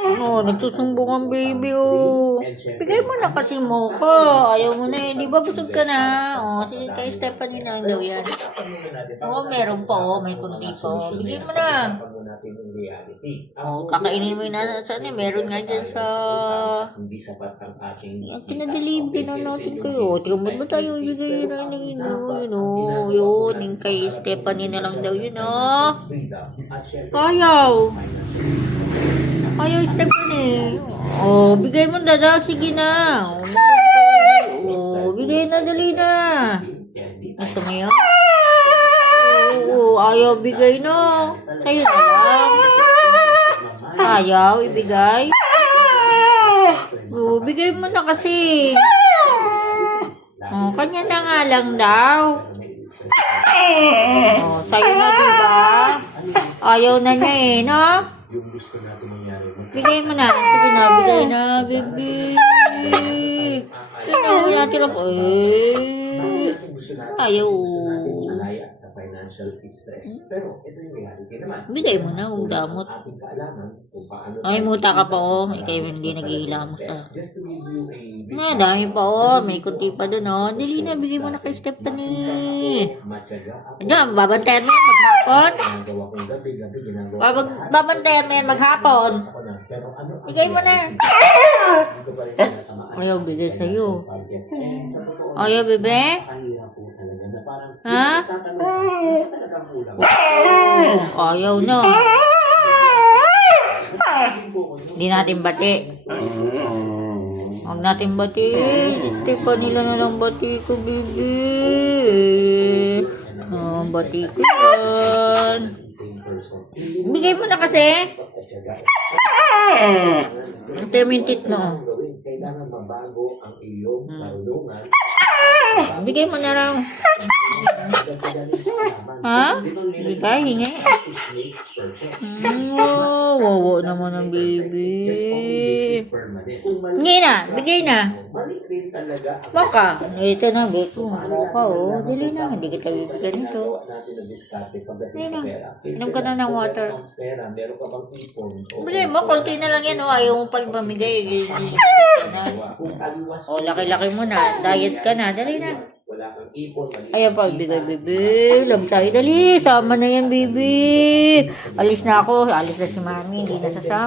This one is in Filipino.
Oh, nagsusumbong ang baby, oh. Bigay mo na kasi Mocha. Ayaw mo na eh. Di ba busog ka na? Oh, sige kay Stephanie na daw yan. Oh, meron pa, oh. May kunti pa, oh. Bigay mo na. Oh, kakainin mo na saan eh. Meron nga dyan sa... Yan, kinadelivery na natin kayo. Tingnan mo ba tayo ibigay na yun, oh. Yun, yung kay Stephanie na lang daw yun, oh. Ayaw. Ayaw, Stephanie. Oh, bigay mo na daw. Sige na. Oh, bigay na, dali na. Gusto mo yun? Oo, ayaw bigay na. Sa'yo na lang. Ayaw ibigay. Oh, bigay mo na kasi. Oh, kanya na nga lang daw. Oh, sa'yo na diba? Ayaw na niya eh, no? Bigay mo na. Sige na, bigay na, baby. Sino, wala tira po. Eh, ayaw. Bigay mo na, huwag damot. Ay, muta ka pa, oh. Ikaw hindi naghihilamos, ah. Dami pa, oh. May kunti pa dun, oh. Dali na, bigay mo na kay Stephanie. Diyan, babantayan mo yan maghapon. Babantayan mo yan maghapon. Bigay mo na. Ayaw bigay sa'yo. Ayaw, bebe? Ha? Ayaw na. Hindi natin bati. Huwag natin bati. Stephanie nila na lang bati ko, baby. Bati ko yan. Bigay mo na kasi. Ito yung mintit mo. Bigay mo na lang. Ha? Bigay, hingi. Wawa naman ang baby. Hingi na, bigay na. Mocha. Ito na, baby. Mocha, oh. Dili na, hindi kita bibigyan ito. Dili na. Inom ka na ng water. Bigay mo, konti na lang yan, oh. Ayaw mo pang pamigay. Oh, laki-laki mo na. Diet ka na. Dali na. Ayan pa, bigay, baby. Love tayo. Dali. Sama na yan, baby. Alis na ako. Alis na si mami. Hindi na sasama.